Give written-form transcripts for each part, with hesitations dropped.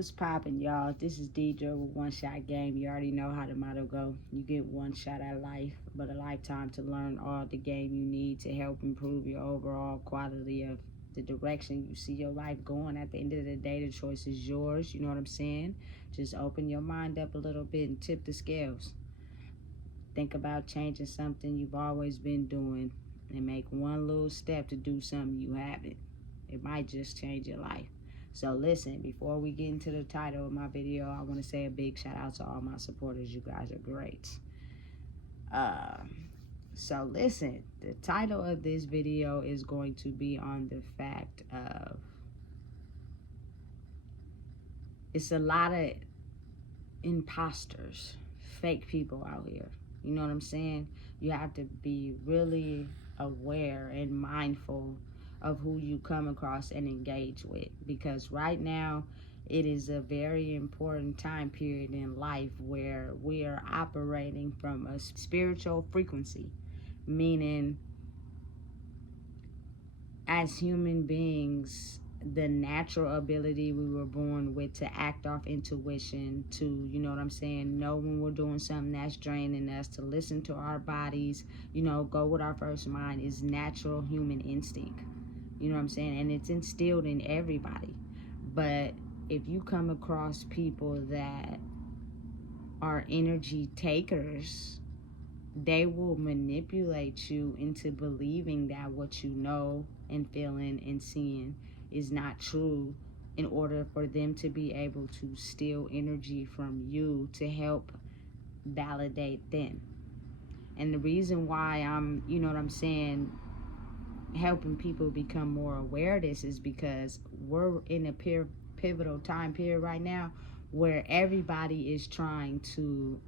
What's poppin', y'all? This is Deidre with One Shot Game. You already know how the motto go. You get one shot at life, but a lifetime to learn all the game you need to help improve your overall quality of the direction you see your life going. At the end of the day, the choice is yours. You know what I'm saying? Just open your mind up a little bit and tip the scales. Think about changing something you've always been doing and make one little step to do something you haven't. It might just change your life. So listen, before we get into the title of my video, I want to say a big shout out to all my supporters. You guys are great. So listen, the title of this video is going to be on the fact of it's a lot of imposters, fake people out here. You know what I'm saying? You have to be really aware and mindful of who you come across and engage with, because right now it is a very important time period in life where we are operating from a spiritual frequency, meaning as human beings, the natural ability we were born with to act off intuition, to, you know what I'm saying, know when we're doing something that's draining us, to listen to our bodies, you know, go with our first mind, is natural human instinct. You know what I'm saying? And it's instilled in everybody. But if you come across people that are energy takers, they will manipulate you into believing that what you know and feeling and seeing is not true, in order for them to be able to steal energy from you to help validate them. And the reason why I'm, you know what I'm saying, helping people become more aware of this is because we're in a pivotal time period right now where everybody is trying to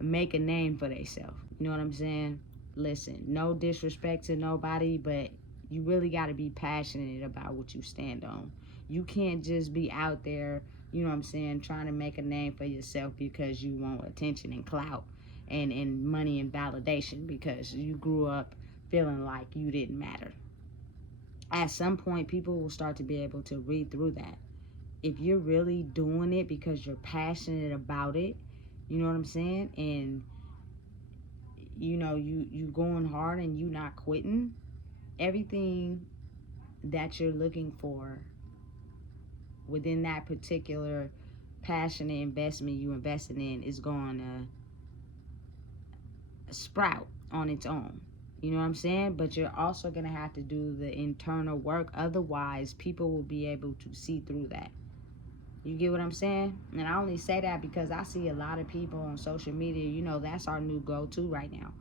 make a name for themselves. You know what I'm saying? Listen, no disrespect to nobody, but you really got to be passionate about what you stand on. You can't just be out there, you know what I'm saying, trying to make a name for yourself because you want attention and clout and money and validation because you grew up feeling like you didn't matter. At some point, people will start to be able to read through that. If you're really doing it because you're passionate about it, you know what I'm saying, and you know you going hard and you not quitting, everything that you're looking for within that particular passionate investment you invested in is going to sprout on its own. You know what I'm saying? But you're also going to have to do the internal work. Otherwise, people will be able to see through that. You get what I'm saying? And I only say that because I see a lot of people on social media, you know, that's our new go-to right now.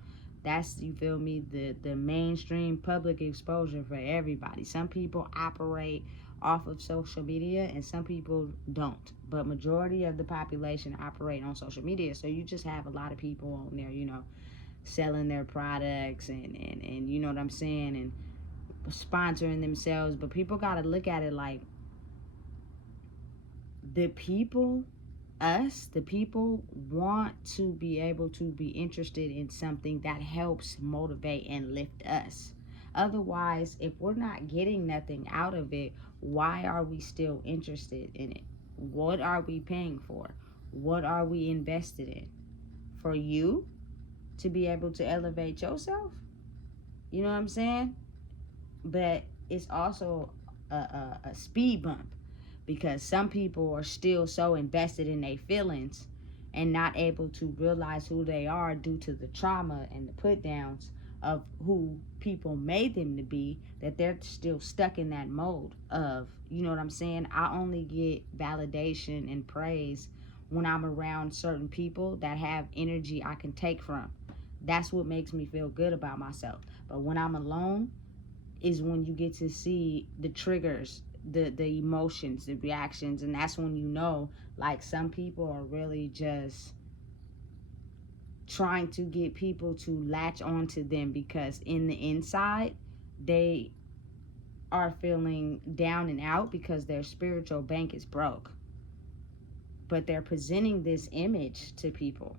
That's, you feel me, the mainstream public exposure for everybody. Some people operate off of social media and some people don't. But majority of the population operate on social media. So you just have a lot of people on there, you know, selling their products and you know what I'm saying, and sponsoring themselves. But people got to look at it like the people, us, the people want to be able to be interested in something that helps motivate and lift us. Otherwise, if we're not getting nothing out of it, why are we still interested in it? What are we paying for? What are we invested in? For you to be able to elevate yourself? You know what I'm saying? But it's also a speed bump, because some people are still so invested in their feelings and not able to realize who they are due to the trauma and the put downs of who people made them to be, that they're still stuck in that mode of, you know what I'm saying, I only get validation and praise when I'm around certain people that have energy I can take from. That's what makes me feel good about myself. But when I'm alone is when you get to see the triggers, the emotions, the reactions, and that's when you know, like, some people are really just trying to get people to latch onto them, because in the inside they are feeling down and out because their spiritual bank is broke, but they're presenting this image to people,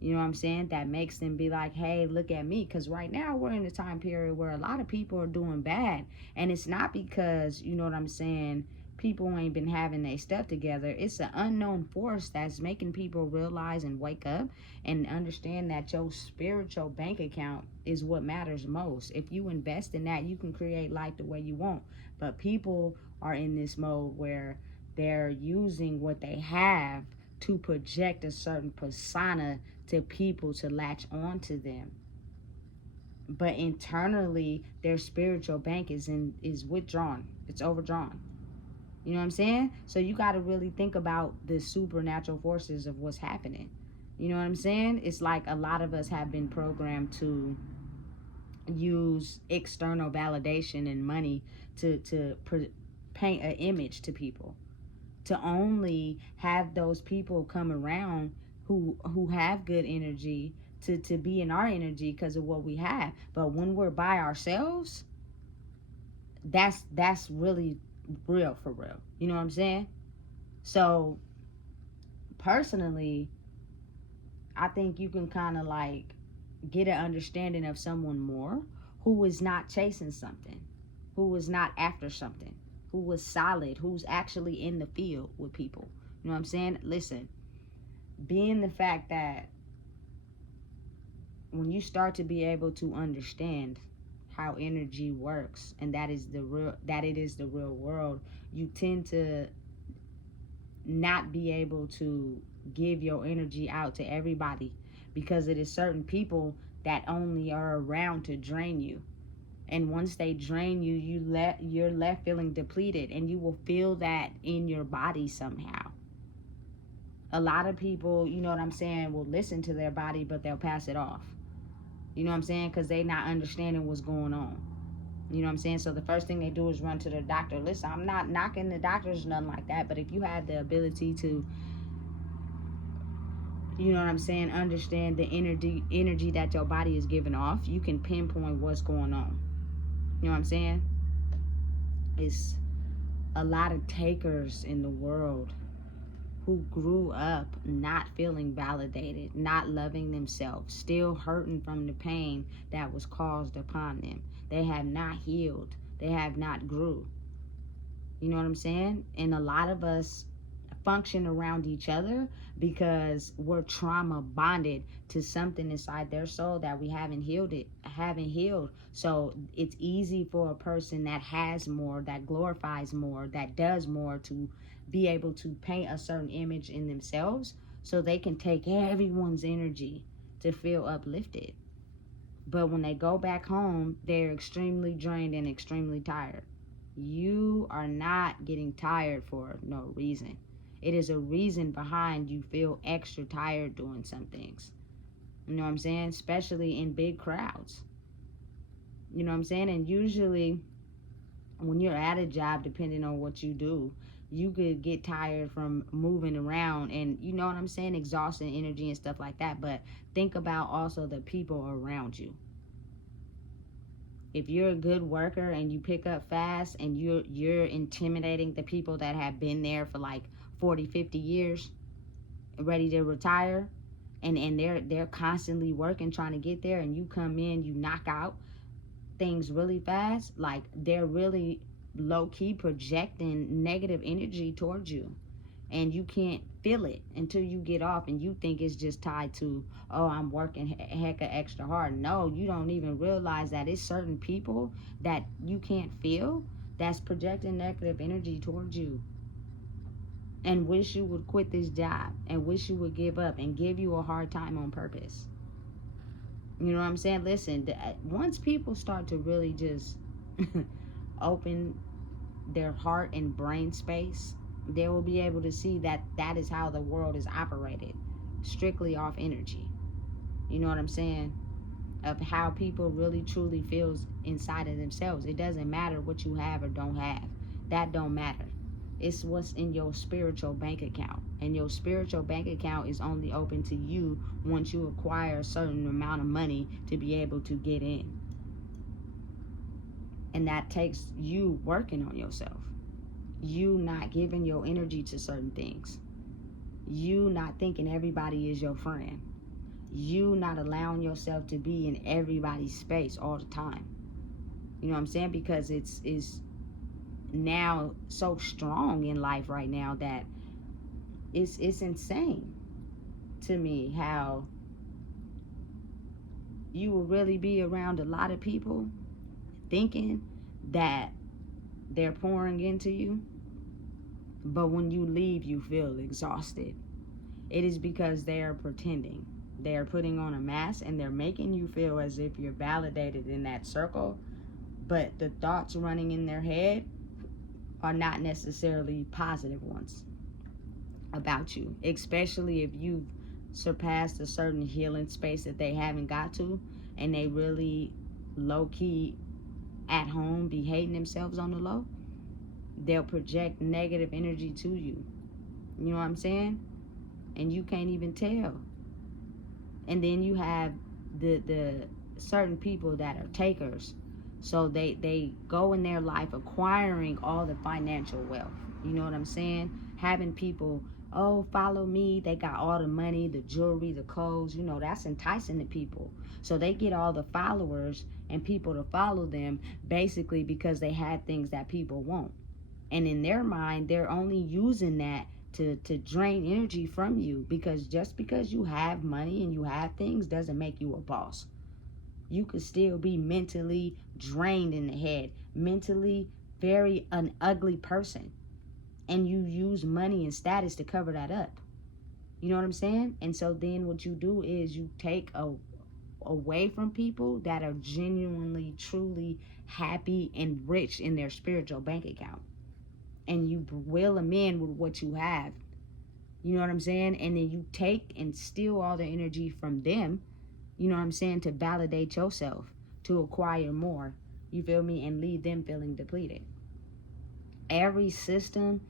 you know what I'm saying, that makes them be like, hey, look at me. Because right now we're in a time period where a lot of people are doing bad, and it's not because, you know what I'm saying, people ain't been having their stuff together. It's an unknown force that's making people realize and wake up and understand that your spiritual bank account is what matters most. If you invest in that, you can create life the way you want. But people are in this mode where they're using what they have to project a certain persona to people to latch on to them. But internally, their spiritual bank is withdrawn. It's overdrawn. You know what I'm saying? So you got to really think about the supernatural forces of what's happening. You know what I'm saying? It's like a lot of us have been programmed to use external validation and money to paint an image to people, to only have those people come around who have good energy to be in our energy because of what we have. But when we're by ourselves, that's really real for real. You know what I'm saying? So personally, I think you can kind of like get an understanding of someone more who is not chasing something, who is not after something, who was solid, who's actually in the field with people. You know what I'm saying? Listen, being the fact that when you start to be able to understand how energy works, and that it is the real world, you tend to not be able to give your energy out to everybody, because it is certain people that only are around to drain you. And once they drain you, you're left feeling depleted, and you will feel that in your body somehow. A lot of people, you know what I'm saying, will listen to their body, but they'll pass it off. You know what I'm saying? Because they not understanding what's going on. You know what I'm saying? So the first thing they do is run to the doctor. Listen, I'm not knocking the doctors, nothing like that. But if you have the ability to, you know what I'm saying, understand the energy that your body is giving off, you can pinpoint what's going on. You know what I'm saying? It's a lot of takers in the world who grew up not feeling validated, not loving themselves, still hurting from the pain that was caused upon them. They have not healed. They have not grew. You know what I'm saying? And a lot of us function around each other because we're trauma bonded to something inside their soul that we haven't healed. So it's easy for a person that has more, that glorifies more, that does more, to be able to paint a certain image in themselves so they can take everyone's energy to feel uplifted. But when they go back home, they're extremely drained and extremely tired. You are not getting tired for no reason. It is a reason behind you feel extra tired doing some things. You know what I'm saying? Especially in big crowds. You know what I'm saying? And usually when you're at a job, depending on what you do, you could get tired from moving around and, you know what I'm saying, exhausting energy and stuff like that. But think about also the people around you. If you're a good worker and you pick up fast and you're intimidating the people that have been there for like 40, 50 years, ready to retire, and they're constantly working, trying to get there, and you come in, you knock out things really fast, like they're really low-key projecting negative energy towards you, and you can't feel it until you get off, and you think it's just tied to, oh, I'm working hecka extra hard. No, you don't even realize that it's certain people that you can't feel that's projecting negative energy towards you, and wish you would quit this job, and wish you would give up, and give you a hard time on purpose. You know what I'm saying? Listen, once people start to really just open their heart and brain space, they will be able to see that that is how the world is operated, strictly off energy. You know what I'm saying? Of how people really truly feels inside of themselves. It doesn't matter what you have or don't have. That don't matter. It's what's in your spiritual bank account. And your spiritual bank account is only open to you once you acquire a certain amount of money to be able to get in. And that takes you working on yourself. You not giving your energy to certain things. You not thinking everybody is your friend. You not allowing yourself to be in everybody's space all the time. You know what I'm saying? Because it's now so strong in life right now that it's insane to me how you will really be around a lot of people thinking that they're pouring into you, but when you leave you feel exhausted. It is because they are pretending. They are putting on a mask and they're making you feel as if you're validated in that circle, but the thoughts running in their head are not necessarily positive ones about you, especially if you've surpassed a certain healing space that they haven't got to, and they really low-key at home be hating themselves on the low. They'll project negative energy to you. You know what I'm saying? And you can't even tell. And then you have the certain people that are takers. So they go in their life acquiring all the financial wealth. You know what I'm saying? Having people, oh, follow me. They got all the money, the jewelry, the clothes. You know, that's enticing to people. So they get all the followers and people to follow them basically because they had things that people want. And in their mind, they're only using that to drain energy from you, because just because you have money and you have things doesn't make you a boss. You could still be mentally drained in the head, mentally very an ugly person, and you use money and status to cover that up. You know what I'm saying? And so then what you do is you take away from people that are genuinely, truly happy and rich in their spiritual bank account, and you will them in with what you have. You know what I'm saying? And then you take and steal all the energy from them, you know what I'm saying, to validate yourself, to acquire more. You feel me? And leave them feeling depleted. Every system,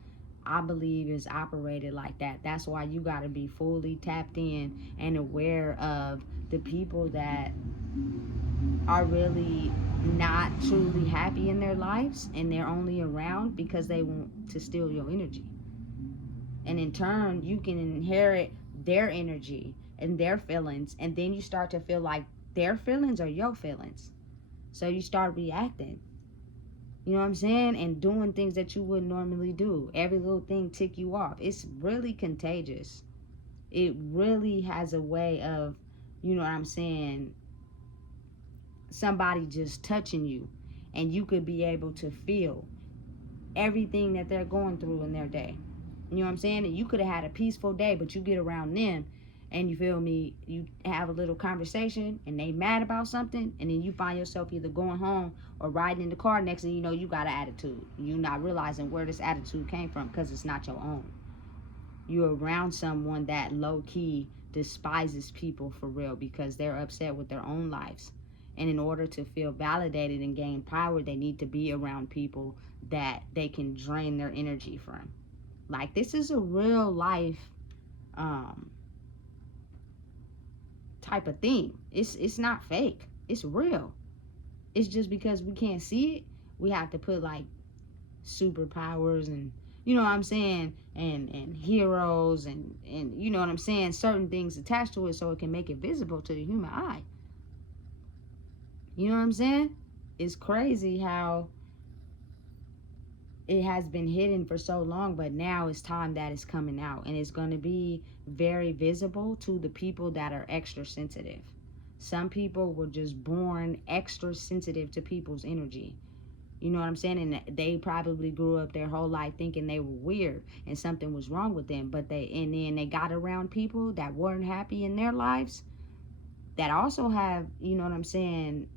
I believe, is operated like that. That's why you got to be fully tapped in and aware of the people that are really not truly happy in their lives, and they're only around because they want to steal your energy. And in turn, you can inherit their energy and their feelings, and then you start to feel like their feelings are your feelings. So you start reacting, you know what I'm saying, and doing things that you wouldn't normally do. Every little thing tick you off. It's really contagious. It really has a way of, you know what I'm saying, somebody just touching you, and you could be able to feel everything that they're going through in their day. You know what I'm saying? And you could have had a peaceful day, but you get around them and you feel me, you have a little conversation and they mad about something, and then you find yourself either going home or riding in the car. Next thing you know, you got an attitude. You're not realizing where this attitude came from because it's not your own. You're around someone that low-key despises people for real because they're upset with their own lives. And in order to feel validated and gain power, they need to be around people that they can drain their energy from. Like, this is a real life type of thing. It's not fake. It's real. It's just because we can't see it, we have to put like superpowers and, you know what I'm saying, and heroes and you know what I'm saying, certain things attached to it so it can make it visible to the human eye. You know what I'm saying? It's crazy how it has been hidden for so long, but now it's time that it's coming out, and it's going to be very visible to the people that are extra sensitive. Some people were just born extra sensitive to people's energy. You know what I'm saying? And they probably grew up their whole life thinking they were weird and something was wrong with them, but then they got around people that weren't happy in their lives, that also have, you know what I'm saying,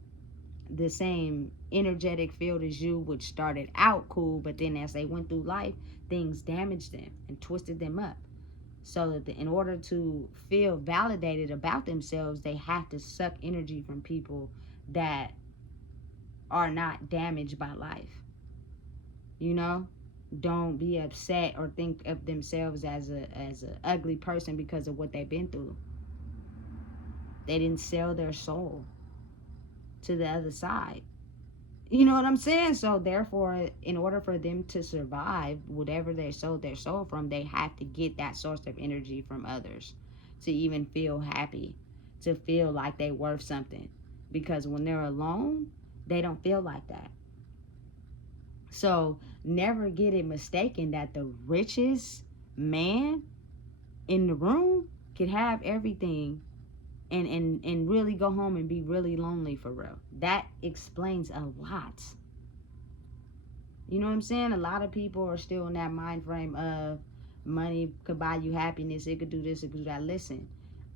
the same energetic field as you, which started out cool, but then as they went through life, things damaged them and twisted them up. So that in order to feel validated about themselves, they have to suck energy from people that are not damaged by life. You know, don't be upset or think of themselves as a ugly person because of what they've been through. They didn't sell their soul to the other side. You know what I'm saying? So therefore, in order for them to survive, whatever they sold their soul from, they have to get that source of energy from others to even feel happy, to feel like they worth something. Because when they're alone, they don't feel like that. So never get it mistaken that the richest man in the room could have everything and really go home and be really lonely for real. That explains a lot. You know what I'm saying? A lot of people are still in that mind frame of money could buy you happiness, it could do this, it could do that. Listen,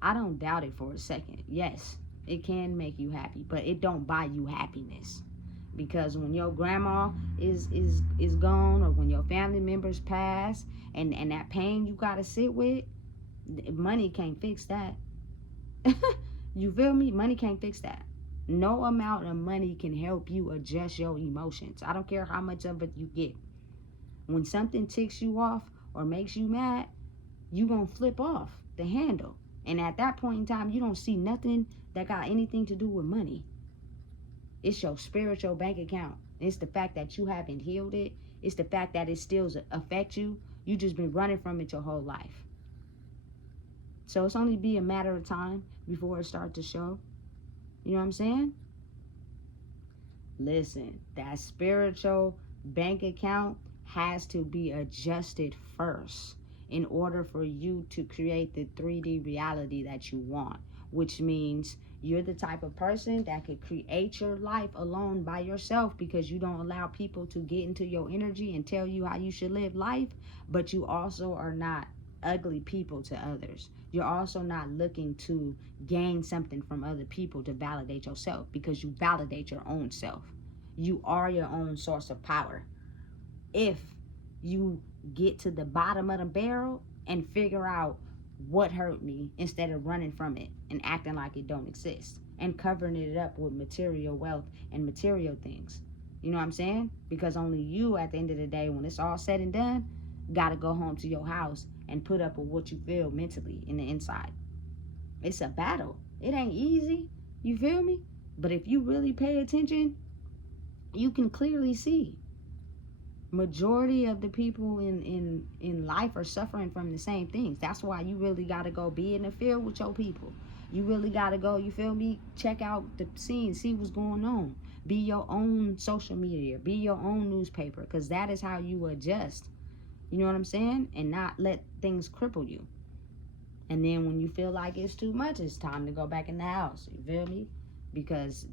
I don't doubt it for a second. Yes, it can make you happy, but it don't buy you happiness. Because when your grandma is gone, or when your family members pass, and that pain you gotta sit with, money can't fix that. You feel me? Money can't fix that. No amount of money can help you adjust your emotions. I don't care how much of it you get. When something ticks you off or makes you mad, you gonna flip off the handle. And at that point in time, you don't see nothing that got anything to do with money. It's your spiritual bank account. It's the fact that you haven't healed it. It's the fact that it still affects you. You just been running from it your whole life. So it's only be a matter of time before it starts to show. You know what I'm saying? Listen, that spiritual bank account has to be adjusted first in order for you to create the 3D reality that you want, which means you're the type of person that could create your life alone by yourself because you don't allow people to get into your energy and tell you how you should live life, but you also are not ugly people to others. You're also not looking to gain something from other people to validate yourself, because you validate your own self. You are your own source of power. If you get to the bottom of the barrel and figure out what hurt me instead of running from it and acting like it don't exist and covering it up with material wealth and material things. You know what I'm saying? Because only you, at the end of the day, when it's all said and done, got to go home to your house and put up with what you feel mentally in the inside. It's a battle. It ain't easy. You feel me? But if you really pay attention, you can clearly see majority of the people in life are suffering from the same things. That's why you really got to go be in the field with your people. You really got to go, you feel me, check out the scene, see what's going on. Be your own social media, be your own newspaper, because that is how you adjust. You know what I'm saying? And not let things cripple you. And then when you feel like it's too much, it's time to go back in the house. You feel me? Because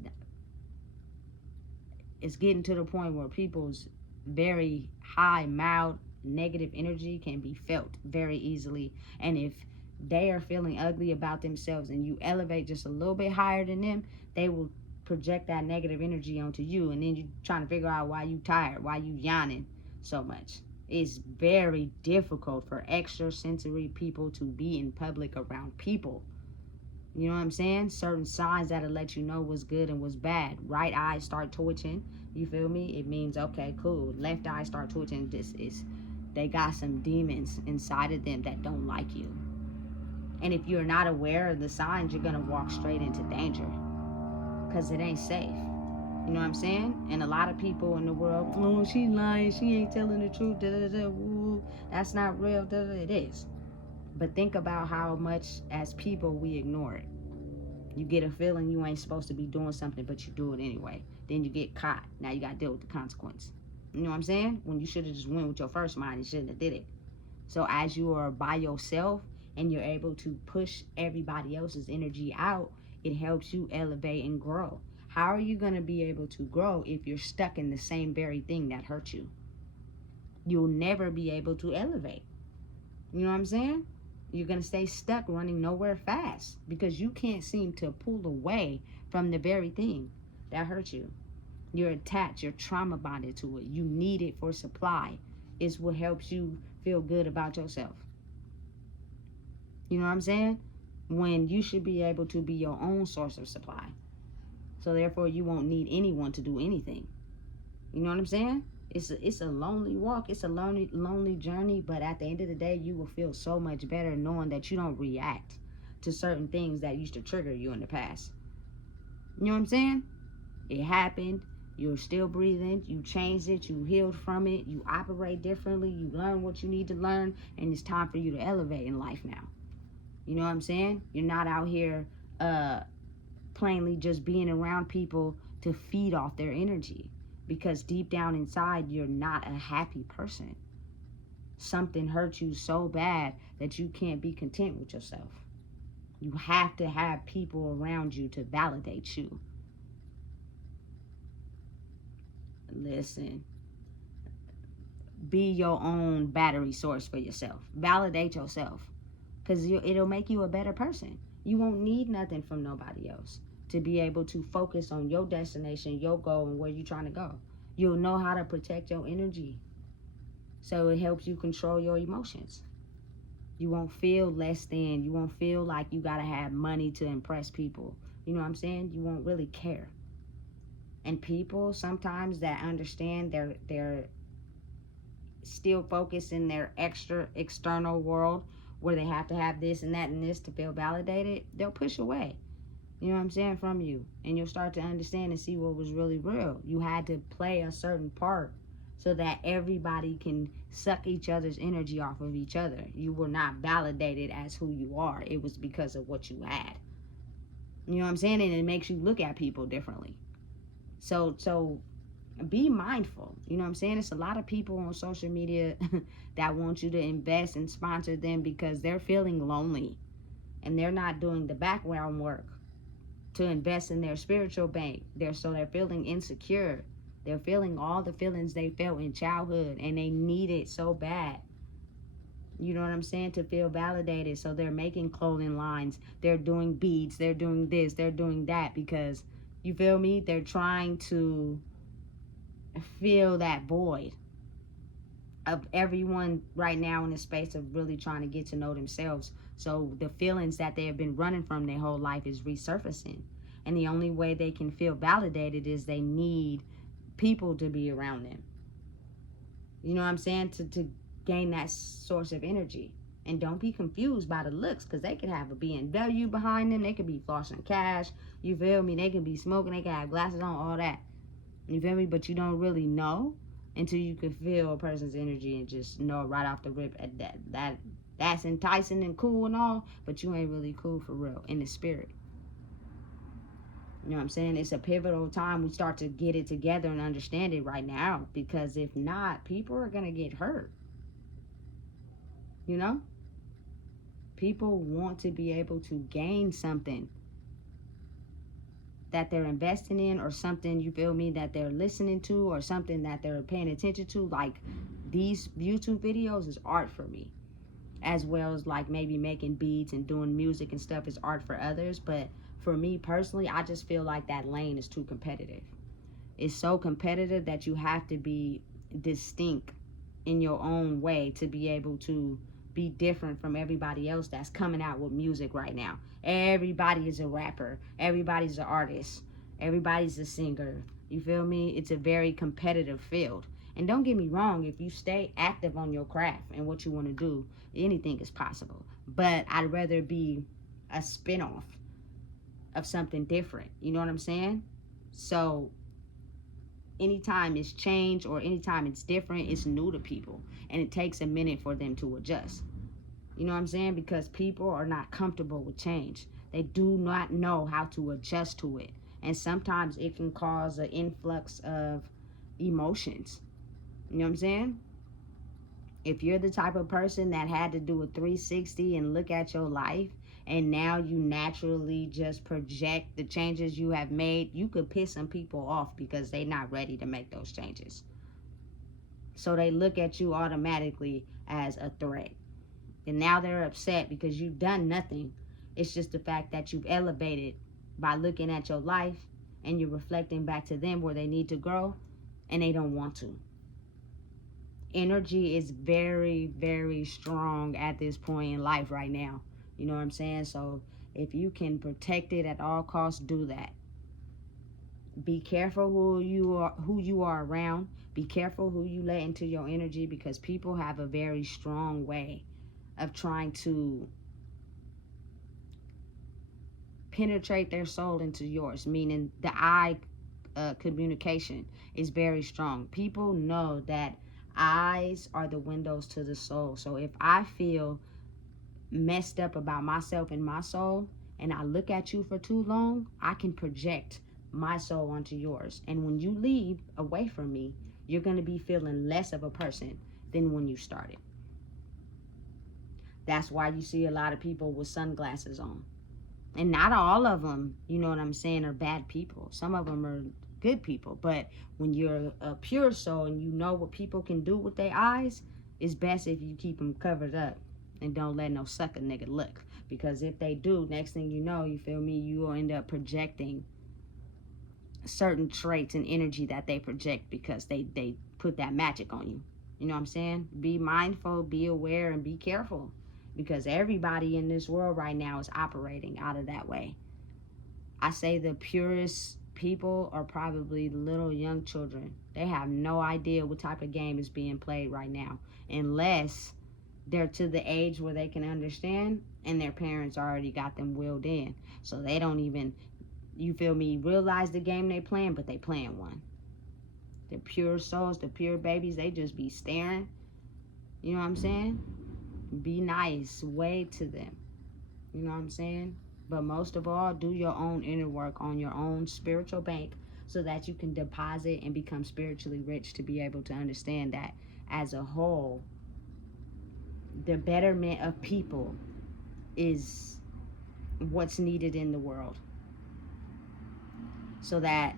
it's getting to the point where people's very high, mild, negative energy can be felt very easily. And if they are feeling ugly about themselves and you elevate just a little bit higher than them, they will project that negative energy onto you. And then you're trying to figure out why you tired, why you yawning so much. It's very difficult for extrasensory people to be in public around people. You know what I'm saying? Certain signs that'll let you know what's good and what's bad. Right eye start twitching. You feel me? It means, okay, cool. Left eye start twitching. They got some demons inside of them that don't like you. And if you're not aware of the signs, you're going to walk straight into danger. Because it ain't safe. You know what I'm saying? And a lot of people in the world, oh, she lying, she ain't telling the truth, woo, that's not real, it is. But think about how much as people we ignore it. You get a feeling you ain't supposed to be doing something, but you do it anyway. Then you get caught. Now you got to deal with the consequence. You know what I'm saying? When you should have just went with your first mind, you shouldn't have did it. So as you are by yourself and you're able to push everybody else's energy out, it helps you elevate and grow. How are you going to be able to grow if you're stuck in the same very thing that hurt you? You'll never be able to elevate. You know what I'm saying? You're going to stay stuck running nowhere fast because you can't seem to pull away from the very thing that hurt you. You're attached, you're trauma bonded to it. You need it for supply. It's what helps you feel good about yourself. You know what I'm saying? When you should be able to be your own source of supply. So therefore you won't need anyone to do anything. You know what I'm saying? It's a lonely walk. It's a lonely journey. But at the end of the day, you will feel so much better knowing that you don't react to certain things that used to trigger you in the past. You know what I'm saying? It happened. You're still breathing. You changed it. You healed from it. You operate differently. You learn what you need to learn. And it's time for you to elevate in life now. You know what I'm saying? You're not out here plainly just being around people to feed off their energy. because deep down inside, you're not a happy person. Something hurts you so bad that you can't be content with yourself. You have to have people around you to validate you. Listen, be your own battery source for yourself. Validate yourself, because it'll make you a better person. You won't need nothing from nobody else to be able to focus on your destination, your goal, and where you're trying to go. You'll know how to protect your energy, so it helps you control your emotions. You won't feel less than. You won't feel like you gotta have money to impress people. You know what I'm saying? You won't really care. And people sometimes that understand they're still focused in their external world, where they have to have this and that and this to feel validated, they'll push away, you know what I'm saying, from you. And you'll start to understand and see what was really real. You had to play a certain part so that everybody can suck each other's energy off of each other. You were not validated as who you are. It was because of what you had. You know what I'm saying? And it makes you look at people differently. So be mindful. You know what I'm saying? It's a lot of people on social media that want you to invest and sponsor them because they're feeling lonely and they're not doing the background work to invest in their spiritual bank. They're feeling insecure. They're feeling all the feelings they felt in childhood, and they need it so bad. You know what I'm saying? To feel validated. So they're making clothing lines. They're doing beads. They're doing this. They're doing that because, you feel me? They're trying to fill that void of everyone right now in the space of really trying to get to know themselves. So the feelings that they have been running from their whole life is resurfacing. And the only way they can feel validated is they need people to be around them. You know what I'm saying? To gain that source of energy. And don't be confused by the looks, because they could have a BMW behind them. They could be flossing cash. You feel me? They can be smoking. They can have glasses on, all that. You feel me? But you don't really know until you can feel a person's energy and just know right off the rip that's enticing and cool and all, but you ain't really cool for real in the spirit. You know what I'm saying? It's a pivotal time we start to get it together and understand it right now, because if not, people are going to get hurt. You know? People want to be able to gain something that they're investing in, or something, you feel me, that they're listening to, or something that they're paying attention to. Like, these YouTube videos is art for me, as well as like maybe making beats and doing music and stuff is art for others. But for me personally, I just feel like that lane is too competitive. It's so competitive that you have to be distinct in your own way to be able to be different from everybody else that's coming out with music right now. Everybody is a rapper. Everybody's an artist. Everybody's a singer. You feel me? It's a very competitive field. And don't get me wrong, if you stay active on your craft and what you want to do, anything is possible. But I'd rather be a spinoff of something different. You know what I'm saying? So anytime it's change or anytime it's different, it's new to people. And it takes a minute for them to adjust. You know what I'm saying? Because people are not comfortable with change. They do not know how to adjust to it. And sometimes it can cause an influx of emotions. You know what I'm saying? If you're the type of person that had to do a 360 and look at your life, and now you naturally just project the changes you have made, you could piss some people off because they're not ready to make those changes. So they look at you automatically as a threat. And now they're upset because you've done nothing. It's just the fact that you've elevated by looking at your life, and you're reflecting back to them where they need to grow, and they don't want to. Energy is very, very strong at this point in life right now. You know what I'm saying? So if you can protect it at all costs, do that. Be careful who you are around. Be careful who you let into your energy, because people have a very strong way of trying to penetrate their soul into yours, meaning the eye communication is very strong. People know that eyes are the windows to the soul. So if I feel messed up about myself and my soul, and I look at you for too long, I can project my soul onto yours. And when you leave away from me, you're going to be feeling less of a person than when you started. That's why you see a lot of people with sunglasses on. And not all of them, you know what I'm saying, are bad people. Some of them are good people. But when you're a pure soul and you know what people can do with their eyes, it's best if you keep them covered up and don't let no sucker nigga look. Because if they do, next thing you know, you feel me, you will end up projecting certain traits and energy that they project because they put that magic on you. You know what I'm saying? Be mindful, be aware, and be careful. Because everybody in this world right now is operating out of that way. I say the purest people are probably little young children. They have no idea what type of game is being played right now, unless they're to the age where they can understand and their parents already got them willed in. So they don't even, you feel me, realize the game they playing, but they playing one. The pure souls, the pure babies, they just be staring. You know what I'm saying? Be nice, wave to them. You know what I'm saying? But most of all, do your own inner work on your own spiritual bank so that you can deposit and become spiritually rich to be able to understand that as a whole, the betterment of people is what's needed in the world. So that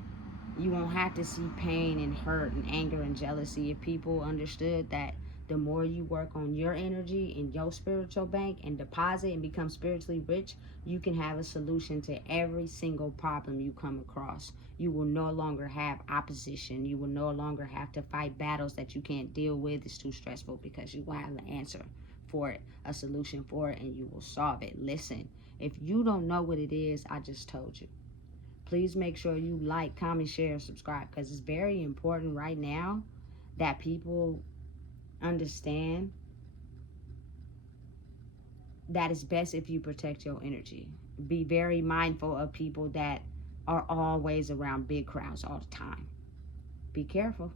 you won't have to see pain and hurt and anger and jealousy. If people understood that the more you work on your energy in your spiritual bank and deposit and become spiritually rich, you can have a solution to every single problem you come across. You will no longer have opposition. You will no longer have to fight battles that you can't deal with. It's too stressful because you will have the answer for it, a solution for it, and you will solve it. Listen, if you don't know what it is, I just told you. Please make sure you like, comment, share, subscribe, because it's very important right now that people understand that it's best if you protect your energy. Be very mindful of people that are always around big crowds all the time. Be careful.